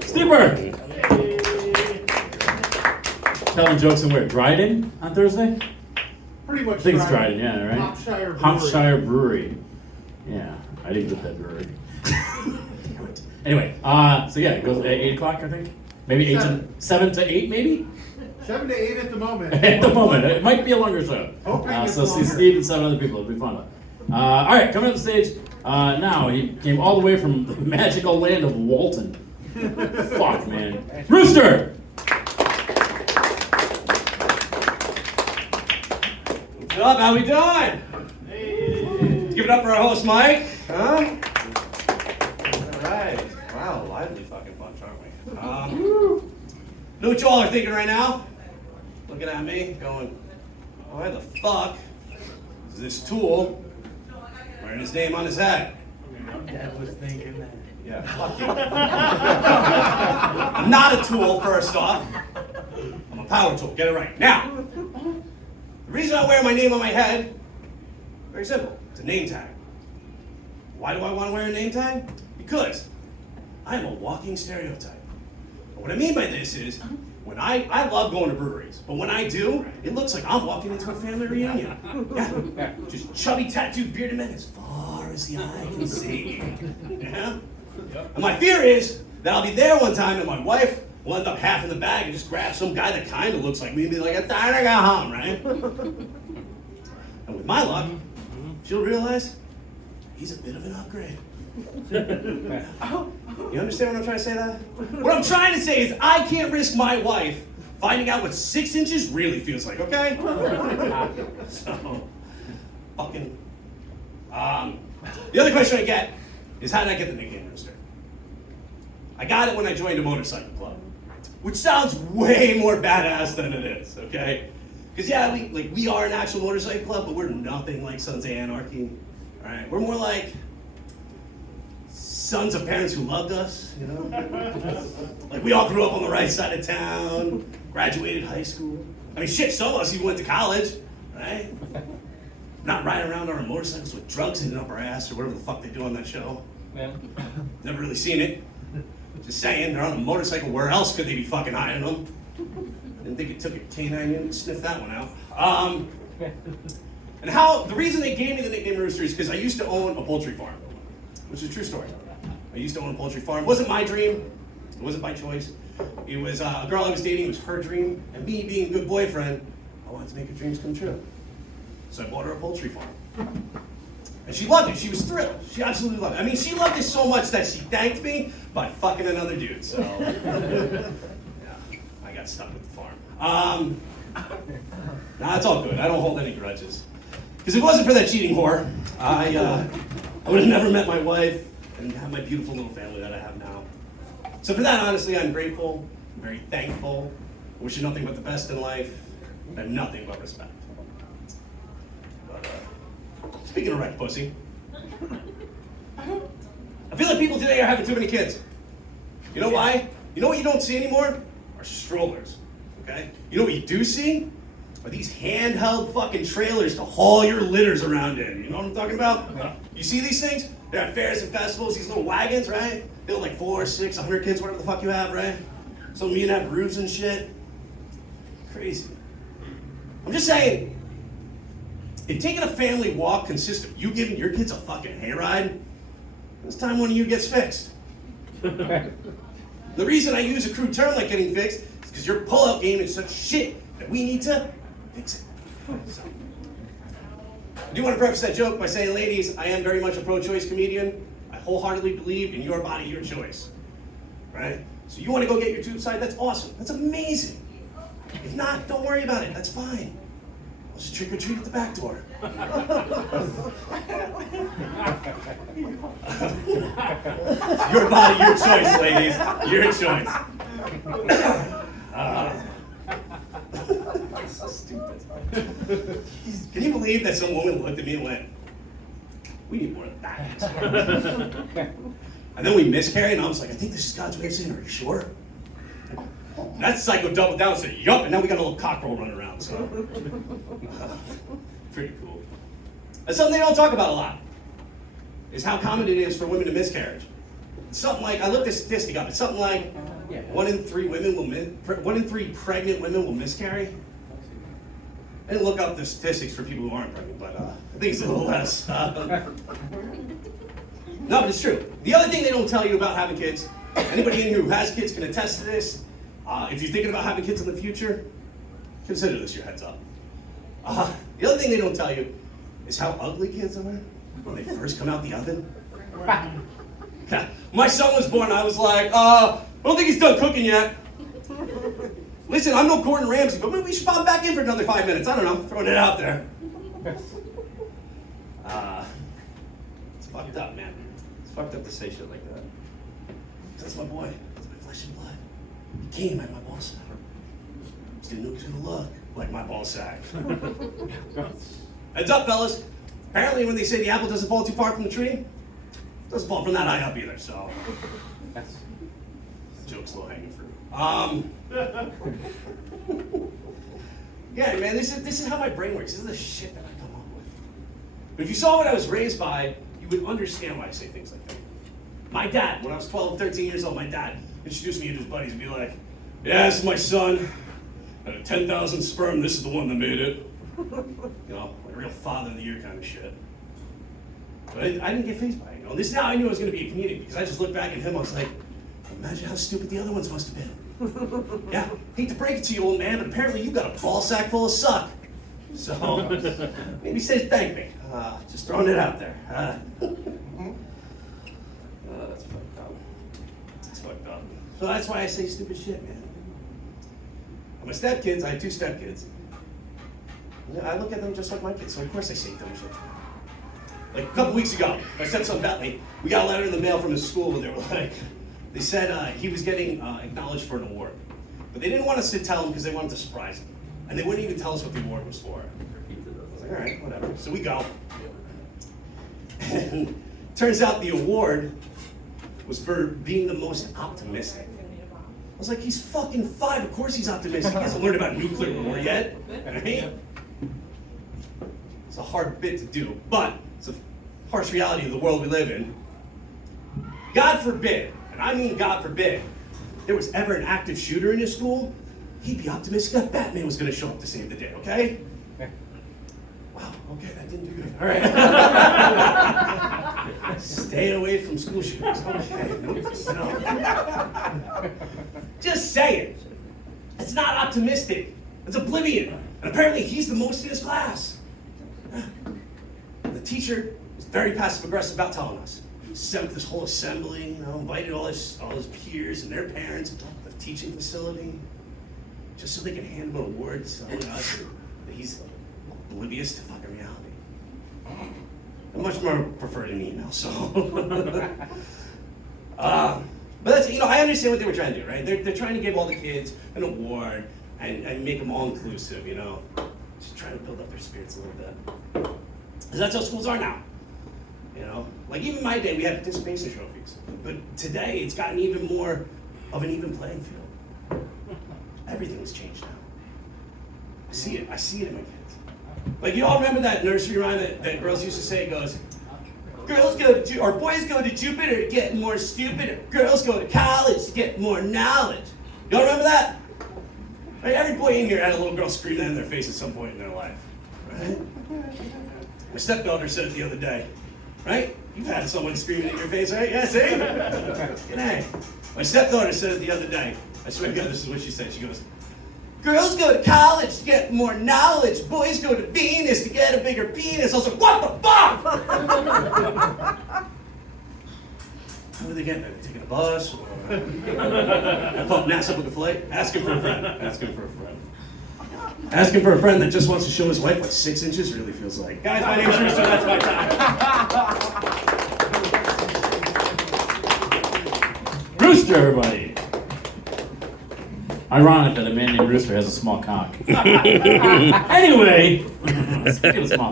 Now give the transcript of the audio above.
Steve Burke. Telling jokes in where? Dryden on Thursday? Pretty much. I think it's Dryden, yeah, right? Hampshire Brewery. Hampshire Brewery. Yeah, I didn't get that brewery. Damn it. Anyway, so yeah, it goes at 8 o'clock, I think. Maybe 7 to 8, maybe? 7 to 8 at the moment. At the moment. It might be a longer show. Hoping it's So see longer. Steve and 7 other people. It'll be fun. All right, coming up the stage now. He came all the way from the magical land of Walton. Fuck, man. Rooster! What's up? How we doing? Give it up for our host, Mike. Huh? All right. Wow, lively fucking bunch, aren't we? Know what you all are thinking right now? Looking at me, going, why the fuck is this tool wearing his name on his head? Dad was thinking that. Yeah, fuck you. I'm not a tool, first off. I'm a power tool, get it right. Now, the reason I wear my name on my head, very simple. It's a name tag. Why do I want to wear a name tag? Because I am a walking stereotype. And what I mean by this is, when I love going to breweries, but when I do, it looks like I'm walking into a family reunion. Yeah, just chubby, tattooed, bearded men as far as the eye can see. Yeah? And my fear is that I'll be there one time and my wife will end up half in the bag and just grab some guy that kind of looks like me and be like, I'm tired, I got home, right? And with my luck, she'll realize he's a bit of an upgrade. You understand what I'm trying to say that? What I'm trying to say is I can't risk my wife finding out what 6 inches really feels like, okay? So, fucking, the other question I get is how did I get the nickname Rooster? I got it when I joined a motorcycle club, which sounds way more badass than it is, okay? Because yeah, we are an actual motorcycle club, but we're nothing like Sons of Anarchy, all right? We're more like sons of parents who loved us, you know? Like we all grew up on the right side of town, graduated high school. I mean, shit, some of us even went to college, right? Not riding around on our motorcycles with drugs hidden up our ass or whatever the fuck they do on that show. Yeah. Never really seen it. Just saying, they're on a motorcycle, where else could they be fucking hiding them? Didn't think it took a canine unit to sniff that one out. And the reason they gave me the nickname Rooster is because I used to own a poultry farm, which is a true story. I used to own a poultry farm. It wasn't my dream. It wasn't by choice. It was a girl I was dating. It was her dream. And me being a good boyfriend, I wanted to make her dreams come true. So I bought her a poultry farm. And she loved it. She was thrilled. She absolutely loved it. I mean, she loved it so much that she thanked me by fucking another dude. So, yeah, I got stuck with the farm. Nah, it's all good. I don't hold any grudges. Because if it wasn't for that cheating whore, I would have never met my wife and have my beautiful little family that I have now. So for that, honestly, I'm grateful. I'm very thankful. I wish you nothing but the best in life and nothing but respect. But, speaking of wrecked pussy, I feel like people today are having too many kids. You know why? You know what you don't see anymore? Are strollers, okay? You know what you do see? Are these handheld fucking trailers to haul your litters around in. You know what I'm talking about? Yeah. You see these things? They're at fairs and festivals, these little wagons, right? They look like 4, 6, 100 kids, whatever the fuck you have, right? Some of you have roofs and shit. Crazy. I'm just saying, if taking a family walk consists of you giving your kids a fucking hayride, it's time one of you gets fixed. The reason I use a crude term like getting fixed is because your pull-out game is such shit that we need to fix it. So, I do want to preface that joke by saying, ladies, I am very much a pro-choice comedian. I wholeheartily believe in your body, your choice. Right? So you want to go get your tube side? That's awesome. That's amazing. If not, don't worry about it. That's fine. I'll just trick or treat at the back door. Your body, your choice, ladies. Your choice. So stupid. Can you believe that some woman looked at me and went, we need more of that in this world. And then we miscarried, and I was like, I think this is God's way of saying, are you sure? And that psycho doubled down and said, yup, and now we got a little cockerel running around, so. Pretty cool. That's something they don't talk about a lot. is how common it is for women to miscarriage. It's something like, I looked this statistic up, it's something like 1 in 3 pregnant women will miscarry. I didn't look up the statistics for people who aren't pregnant, but I think it's a little less. No, but it's true. The other thing they don't tell you about having kids, anybody in here who has kids can attest to this. If you're thinking about having kids in the future, consider this your heads up. The other thing they don't tell you is how ugly kids are when they first come out the oven. Yeah. My son was born, I was like, I don't think he's done cooking yet. Listen, I'm no Gordon Ramsay, but maybe we should pop back in for another 5 minutes. I don't know, throwing it out there. It's fucked up, man. It's fucked up to say shit like that. That's my boy. That's my flesh and blood. He came at my ball sack. Just didn't know he was gonna look like my ball sack. Heads up, fellas. Apparently, when they say the apple doesn't fall too far from the tree, it doesn't fall from that high up either, so. Joke's low hanging fruit. Yeah, man, this is how my brain works. This is the shit that I come up with. But if you saw what I was raised by, you would understand why I say things like that. My dad, when I was 12, 13 years old, my dad introduced me to his buddies and be like, yeah, this is my son. Out of 10,000 sperm, this is the one that made it. You know, like real father of the year kind of shit. But I didn't get fazed by it. You know, this is how I knew I was going to be a comedian, because I just looked back at him, I was like, imagine how stupid the other ones must have been. Yeah, hate to break it to you, old man, but apparently you got a ball sack full of suck. So, maybe say thank me. Just throwing it out there. That's fucked up. That's fucked up. So that's why I say stupid shit, man. My stepkids, I have 2 stepkids. You know, I look at them just like my kids, so of course I say dumb shit to them. Like a couple weeks ago, my stepson Bentley, we got a letter in the mail from his school where they were like, they said he was getting acknowledged for an award. But they didn't want us to tell him because they wanted to surprise him. And they wouldn't even tell us what the award was for. I was like, all right, whatever. So we go. And turns out the award was for being the most optimistic. I was like, he's fucking 5, of course he's optimistic. He hasn't learned about nuclear war yet, right? It's a hard bit to do, but it's a harsh reality of the world we live in. God forbid, and I mean God forbid, there was ever an active shooter in his school, he'd be optimistic that Batman was gonna show up to save the day, okay? Wow, okay, that didn't do good. All right. Stay away from school shooters. Okay, no. Just say it. It's not optimistic. It's oblivion. And apparently he's the most in his class. The teacher was very passive aggressive about telling us. Set up this whole assembly, you know, invited all his peers and their parents to the teaching facility, just so they could hand him an award telling us that he's oblivious to fucking reality. I much more prefer an email, so. But that's, you know, I understand what they were trying to do, right? They're trying to give all the kids an award and make them all inclusive, you know? Just trying to build up their spirits a little bit. Because that's how schools are now. You know, like even my day, we had participation trophies. But today, it's gotten even more of an even playing field. Everything's changed now. I see it in my kids. Like, you all remember that nursery rhyme that girls used to say? It goes, boys go to Jupiter to get more stupid, girls go to college to get more knowledge. Y'all remember that? Right? Every boy in here had a little girl scream that in their face at some point in their life. Right? My stepdaughter said it the other day. Right? You've had someone screaming in your face, right? Yeah, see? G'day. My stepdaughter said it the other day. I swear to God, this is what she said. She goes, girls go to college to get more knowledge. Boys go to Venus to get a bigger penis. I was like, what the fuck? How are they getting there? They're taking a bus? Or I pump NASA with a flight? Asking for a friend. Asking for a friend. Asking for a friend that just wants to show his wife what 6 inches really feels like. Guys, my name's Rooster, that's my time. Rooster, everybody. Ironic that a man named Rooster has a small cock. Anyway, speaking of small